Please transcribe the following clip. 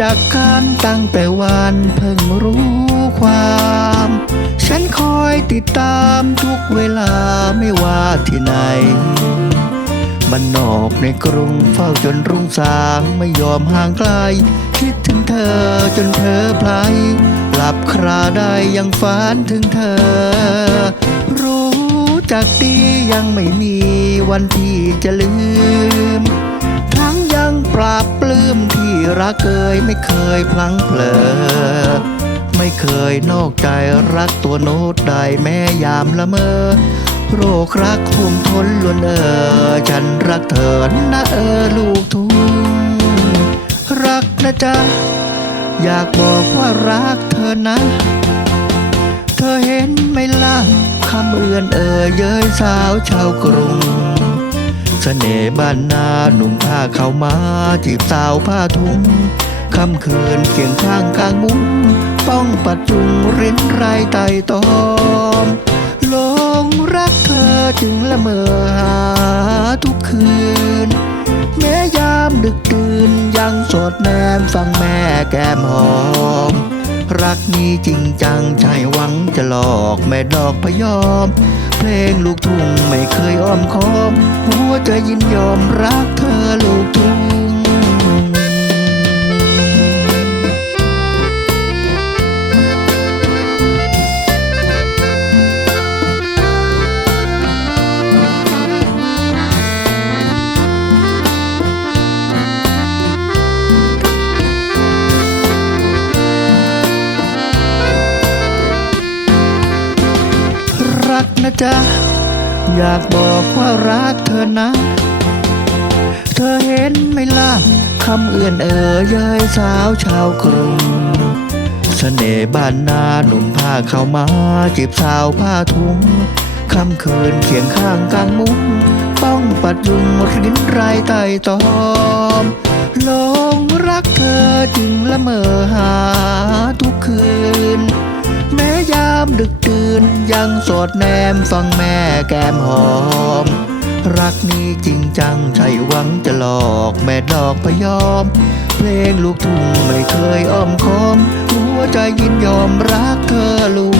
จักกันตั้งแต่วันเพิ่งรู้ความ ฉันคอยติดตามทุกเวลาไม่ว่าที่ไหน มันนอกในกรุงเฝ้าจนรุ่งสางไม่ยอมห่างไกล คิดถึงเธอจนเธอพลายหลับคราได้ยังฝันถึงเธอ รู้จักดียังไม่มีวันที่จะลืม ทั้งยังปราบป รักเอ่ยไม่เคยพลั้งเผลอ ไม่เคยนอกใจรักตัวโน้ตใดแม้ยามละเมอ โรครักท่มทนล้วนเออ ฉันรักเธอนะเออลูกทุ่งรักนะจ๊ะ อยากบอกว่ารักเธอนะ เธอเห็นไหมล่ะคำเอื่อนเอ่ยเย้ยสาวชาวกรุง สน่ห์บ้านนาหนุ่มผ้าเข้ามาจีบสาวผ้าทุ่งค่ำคืนเคียงข้างกลางมุ้งป้องปัดจุงริ้นไรไต่ตอมหลงรักเธอจึงละเมอหาทุกคืน แม้ยามดึกดื่นยังสดแนมฟังแม่แก้มหอม รักนี้จริงจังใช่หวังจะหลอกแม่ดอกพยอม เพลงลูกทุ่งไม่เคยอ้อมค้อมหัวใจยินยอมรักเธอลูกทุ่ง รักนะจ๊ะ อยากบอกว่ารักเธอนะ เธอเห็นไหมล่ะคำเอื่อนเอ่ยเย้ยสาวชาวกรุงเสน่ห์บ้านนาหนุ่มผ้าเข้ามาจีบสาวผ้าทุงค่ำคืนเคียงข้างกลางมุ้งป้องปัดยุงริ้นไรไต่ตอมหลงรักเธอจึงละเมอหาทุกคืนามดึกดื่นยังสดแนมฟังแม่แก้มหอม รักนี้จริงจังใช่หวังจะหลอกแม่ดอกพยอม เพลงลูกทุ่งไม่เคยอ้อมค้อม หัวใจยินยอมรักเธอลูก